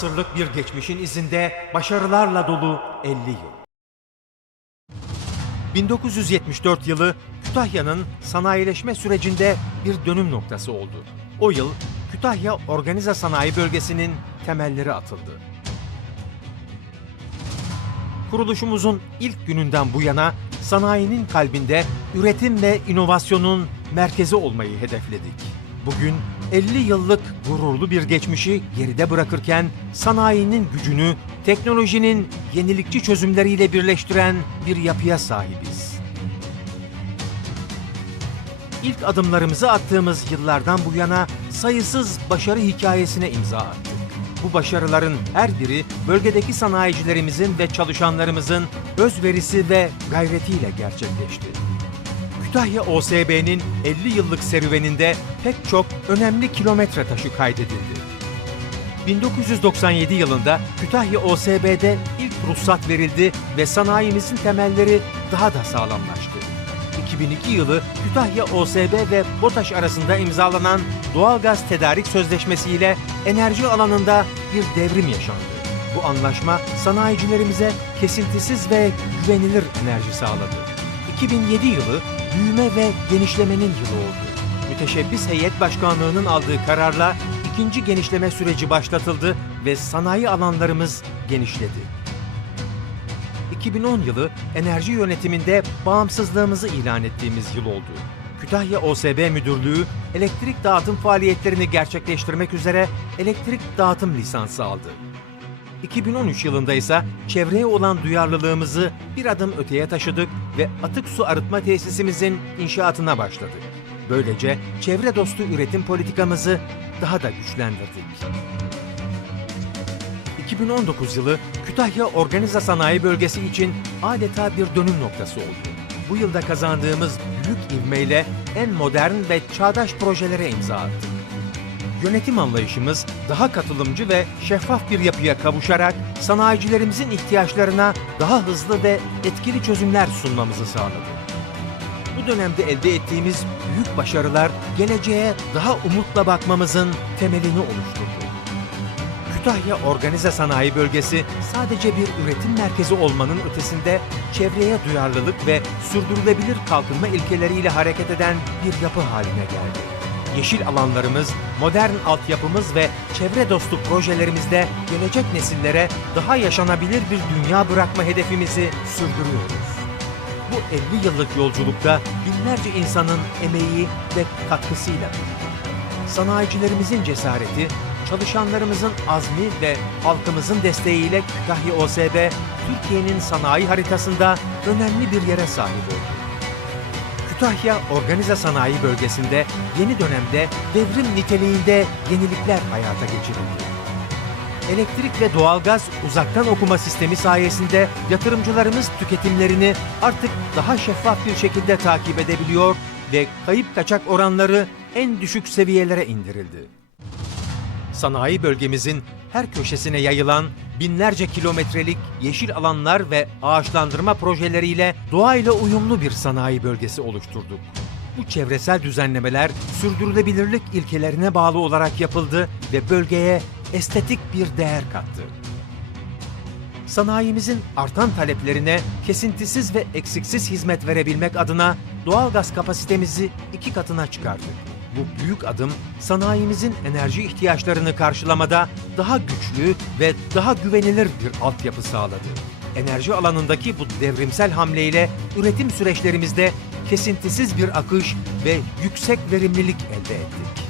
Asırlık bir geçmişin izinde başarılarla dolu 50 yıl. 1974 yılı Kütahya'nın sanayileşme sürecinde bir dönüm noktası oldu. O yıl Kütahya Organize Sanayi Bölgesi'nin temelleri atıldı. Kuruluşumuzun ilk gününden bu yana sanayinin kalbinde üretim ve inovasyonun merkezi olmayı hedefledik. Bugün 50 yıllık gururlu bir geçmişi geride bırakırken sanayinin gücünü teknolojinin yenilikçi çözümleriyle birleştiren bir yapıya sahibiz. İlk adımlarımızı attığımız yıllardan bu yana sayısız başarı hikayesine imza attık. Bu başarıların her biri bölgedeki sanayicilerimizin ve çalışanlarımızın özverisi ve gayretiyle gerçekleşti. Kütahya OSB'nin 50 yıllık serüveninde pek çok önemli kilometre taşı kaydedildi. 1997 yılında Kütahya OSB'de ilk ruhsat verildi ve sanayimizin temelleri daha da sağlamlaştı. 2002 yılı Kütahya OSB ve BOTAŞ arasında imzalanan doğalgaz tedarik sözleşmesi ile enerji alanında bir devrim yaşandı. Bu anlaşma sanayicilerimize kesintisiz ve güvenilir enerji sağladı. 2007 yılı büyüme ve genişlemenin yılı oldu. Müteşebbis heyet başkanlığının aldığı kararla ikinci genişleme süreci başlatıldı ve sanayi alanlarımız genişledi. 2010 yılı enerji yönetiminde bağımsızlığımızı ilan ettiğimiz yıl oldu. Kütahya OSB Müdürlüğü elektrik dağıtım faaliyetlerini gerçekleştirmek üzere elektrik dağıtım lisansı aldı. 2013 yılında ise çevreye olan duyarlılığımızı bir adım öteye taşıdık ve atık su arıtma tesisimizin inşaatına başladık. Böylece çevre dostu üretim politikamızı daha da güçlendirdik. 2019 yılı Kütahya Organize Sanayi Bölgesi için adeta bir dönüm noktası oldu. Bu yılda kazandığımız büyük ivmeyle en modern ve çağdaş projelere imza attık. Yönetim anlayışımız daha katılımcı ve şeffaf bir yapıya kavuşarak sanayicilerimizin ihtiyaçlarına daha hızlı ve etkili çözümler sunmamızı sağladı. Bu dönemde elde ettiğimiz büyük başarılar geleceğe daha umutla bakmamızın temelini oluşturdu. Kütahya Organize Sanayi Bölgesi sadece bir üretim merkezi olmanın ötesinde çevreye duyarlılık ve sürdürülebilir kalkınma ilkeleriyle hareket eden bir yapı haline geldi. Yeşil alanlarımız, modern altyapımız ve çevre dostu projelerimizde gelecek nesillere daha yaşanabilir bir dünya bırakma hedefimizi sürdürüyoruz. Bu 50 yıllık yolculukta binlerce insanın emeği ve katkısıyla. Sanayicilerimizin cesareti, çalışanlarımızın azmi ve halkımızın desteğiyle Kütahya OSB, Türkiye'nin sanayi haritasında önemli bir yere sahip oldu. Kütahya Organize Sanayi Bölgesi'nde yeni dönemde devrim niteliğinde yenilikler hayata geçirildi. Elektrik ve doğalgaz uzaktan okuma sistemi sayesinde yatırımcılarımız tüketimlerini artık daha şeffaf bir şekilde takip edebiliyor ve kayıp kaçak oranları en düşük seviyelere indirildi. Sanayi bölgemizin her köşesine yayılan binlerce kilometrelik yeşil alanlar ve ağaçlandırma projeleriyle doğayla uyumlu bir sanayi bölgesi oluşturduk. Bu çevresel düzenlemeler sürdürülebilirlik ilkelerine bağlı olarak yapıldı ve bölgeye estetik bir değer kattı. Sanayimizin artan taleplerine kesintisiz ve eksiksiz hizmet verebilmek adına doğalgaz kapasitemizi iki katına çıkardık. Bu büyük adım sanayimizin enerji ihtiyaçlarını karşılamada daha güçlü ve daha güvenilir bir altyapı sağladı. Enerji alanındaki bu devrimsel hamleyle üretim süreçlerimizde kesintisiz bir akış ve yüksek verimlilik elde ettik.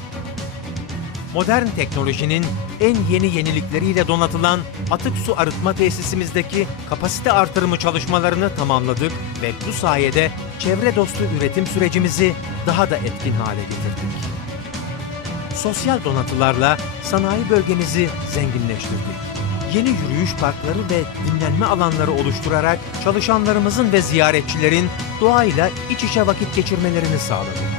Modern teknolojinin en yeni yenilikleriyle donatılan atık su arıtma tesisimizdeki kapasite artırımı çalışmalarını tamamladık ve bu sayede çevre dostu üretim sürecimizi daha da etkin hale getirdik. Sosyal donatılarla sanayi bölgemizi zenginleştirdik. Yeni yürüyüş parkları ve dinlenme alanları oluşturarak çalışanlarımızın ve ziyaretçilerin doğayla iç içe vakit geçirmelerini sağladık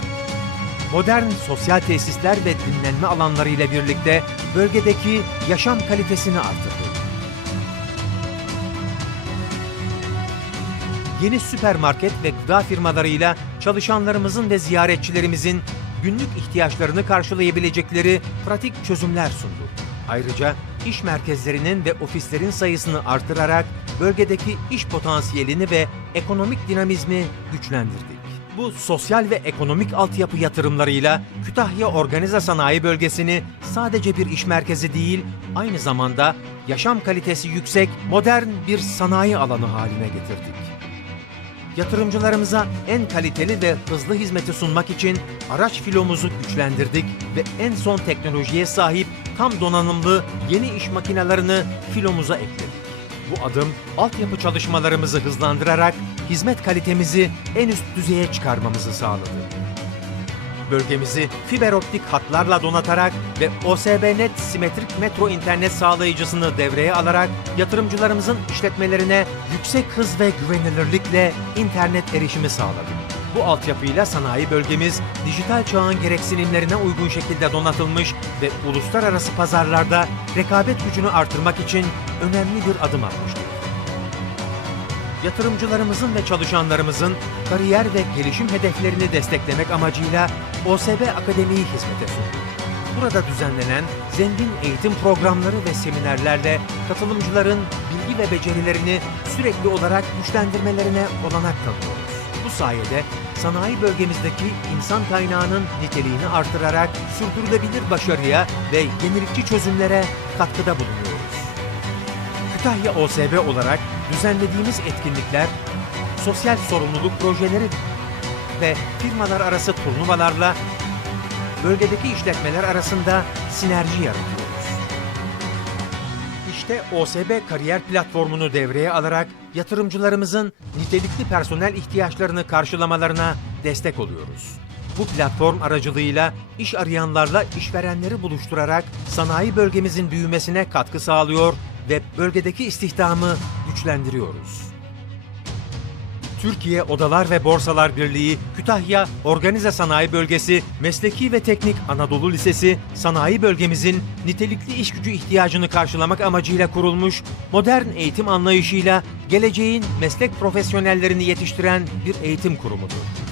modern sosyal tesisler ve dinlenme alanları ile birlikte bölgedeki yaşam kalitesini arttırdı. Yeni süpermarket ve gıda firmalarıyla çalışanlarımızın ve ziyaretçilerimizin günlük ihtiyaçlarını karşılayabilecekleri pratik çözümler sundu. Ayrıca iş merkezlerinin ve ofislerin sayısını artırarak bölgedeki iş potansiyelini ve ekonomik dinamizmi güçlendirdik. Bu sosyal ve ekonomik altyapı yatırımlarıyla Kütahya Organize Sanayi Bölgesi'ni sadece bir iş merkezi değil, aynı zamanda yaşam kalitesi yüksek, modern bir sanayi alanı haline getirdik. Yatırımcılarımıza en kaliteli ve hızlı hizmeti sunmak için araç filomuzu güçlendirdik ve en son teknolojiye sahip tam donanımlı yeni iş makinelerini filomuza ekledik. Bu adım altyapı çalışmalarımızı hızlandırarak hizmet kalitemizi en üst düzeye çıkarmamızı sağladı. Bölgemizi fiber optik hatlarla donatarak ve OSBnet simetrik metro internet sağlayıcısını devreye alarak yatırımcılarımızın işletmelerine yüksek hız ve güvenilirlikle internet erişimi sağladık. Bu altyapıyla sanayi bölgemiz dijital çağın gereksinimlerine uygun şekilde donatılmış ve uluslararası pazarlarda rekabet gücünü artırmak için önemli bir adım atmıştır yatırımcılarımızın ve çalışanlarımızın kariyer ve gelişim hedeflerini desteklemek amacıyla OSB Akademi'yi hizmete sundu. Burada düzenlenen zengin eğitim programları ve seminerlerle katılımcıların bilgi ve becerilerini sürekli olarak güçlendirmelerine olanak tanıyoruz. Bu sayede sanayi bölgemizdeki insan kaynağının niteliğini artırarak sürdürülebilir başarıya ve yenilikçi çözümlere katkıda bulunuyoruz. Kütahya OSB olarak düzenlediğimiz etkinlikler, sosyal sorumluluk projeleri ve firmalar arası turnuvalarla bölgedeki işletmeler arasında sinerji yaratıyoruz. İşte OSB kariyer platformunu devreye alarak yatırımcılarımızın nitelikli personel ihtiyaçlarını karşılamalarına destek oluyoruz. Bu platform aracılığıyla iş arayanlarla işverenleri buluşturarak sanayi bölgemizin büyümesine katkı sağlıyor ve bölgedeki istihdamı güçlendiriyoruz. Türkiye Odalar ve Borsalar Birliği, Kütahya Organize Sanayi Bölgesi, Mesleki ve Teknik Anadolu Lisesi, sanayi bölgemizin nitelikli iş gücü ihtiyacını karşılamak amacıyla kurulmuş, modern eğitim anlayışıyla geleceğin meslek profesyonellerini yetiştiren bir eğitim kurumudur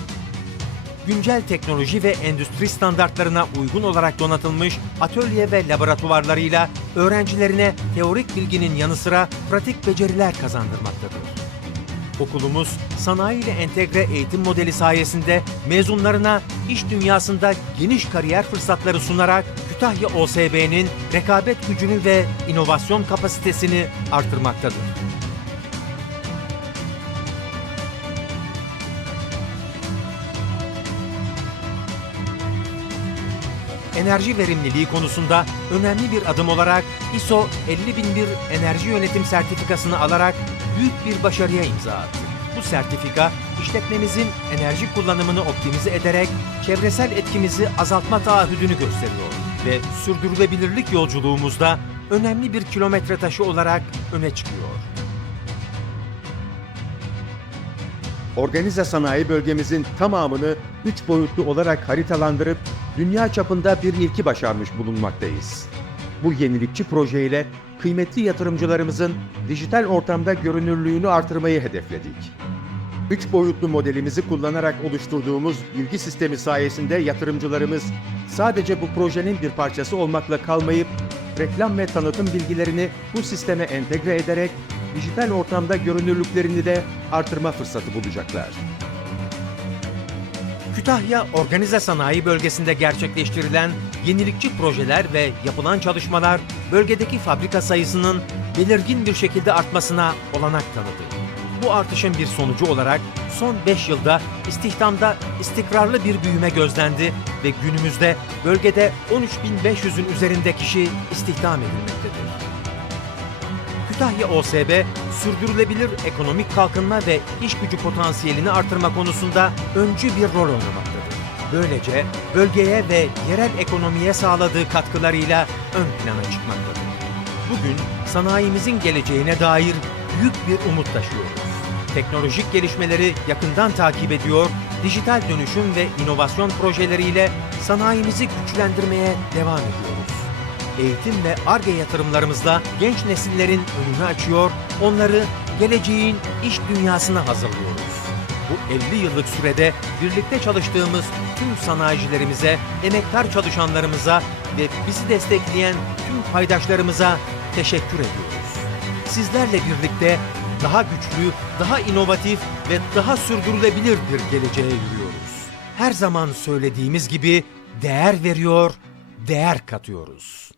güncel teknoloji ve endüstri standartlarına uygun olarak donatılmış atölye ve laboratuvarlarıyla öğrencilerine teorik bilginin yanı sıra pratik beceriler kazandırmaktadır. Okulumuz sanayi ile entegre eğitim modeli sayesinde mezunlarına iş dünyasında geniş kariyer fırsatları sunarak Kütahya OSB'nin rekabet gücünü ve inovasyon kapasitesini artırmaktadır. Enerji verimliliği konusunda önemli bir adım olarak ISO 50001 enerji yönetim sertifikasını alarak büyük bir başarıya imza attı. Bu sertifika işletmemizin enerji kullanımını optimize ederek çevresel etkimizi azaltma taahhüdünü gösteriyor ve sürdürülebilirlik yolculuğumuzda önemli bir kilometre taşı olarak öne çıkıyor. Organize sanayi bölgemizin tamamını üç boyutlu olarak haritalandırıp dünya çapında bir ilki başarmış bulunmaktayız. Bu yenilikçi projeyle kıymetli yatırımcılarımızın dijital ortamda görünürlüğünü artırmayı hedefledik. Üç boyutlu modelimizi kullanarak oluşturduğumuz bilgi sistemi sayesinde yatırımcılarımız sadece bu projenin bir parçası olmakla kalmayıp reklam ve tanıtım bilgilerini bu sisteme entegre ederek dijital ortamda görünürlüklerini de artırma fırsatı bulacaklar. Kütahya Organize Sanayi Bölgesi'nde gerçekleştirilen yenilikçi projeler ve yapılan çalışmalar bölgedeki fabrika sayısının belirgin bir şekilde artmasına olanak tanıdı. Bu artışın bir sonucu olarak son 5 yılda istihdamda istikrarlı bir büyüme gözlendi ve günümüzde bölgede 13.500'ün üzerinde kişi istihdam edilmektedir. Kütahya OSB, sürdürülebilir ekonomik kalkınma ve iş gücü potansiyelini artırma konusunda öncü bir rol oynamaktadır. Böylece bölgeye ve yerel ekonomiye sağladığı katkılarıyla ön plana çıkmaktadır. Bugün sanayimizin geleceğine dair büyük bir umut taşıyoruz. Teknolojik gelişmeleri yakından takip ediyor, dijital dönüşüm ve inovasyon projeleriyle sanayimizi güçlendirmeye devam ediyoruz eğitim ve ARGE yatırımlarımızla genç nesillerin önünü açıyor, onları geleceğin iş dünyasına hazırlıyoruz. Bu 50 yıllık sürede birlikte çalıştığımız tüm sanayicilerimize, emektar çalışanlarımıza ve bizi destekleyen tüm paydaşlarımıza teşekkür ediyoruz. Sizlerle birlikte daha güçlü, daha inovatif ve daha sürdürülebilir bir geleceğe yürüyoruz. Her zaman söylediğimiz gibi değer veriyor, değer katıyoruz.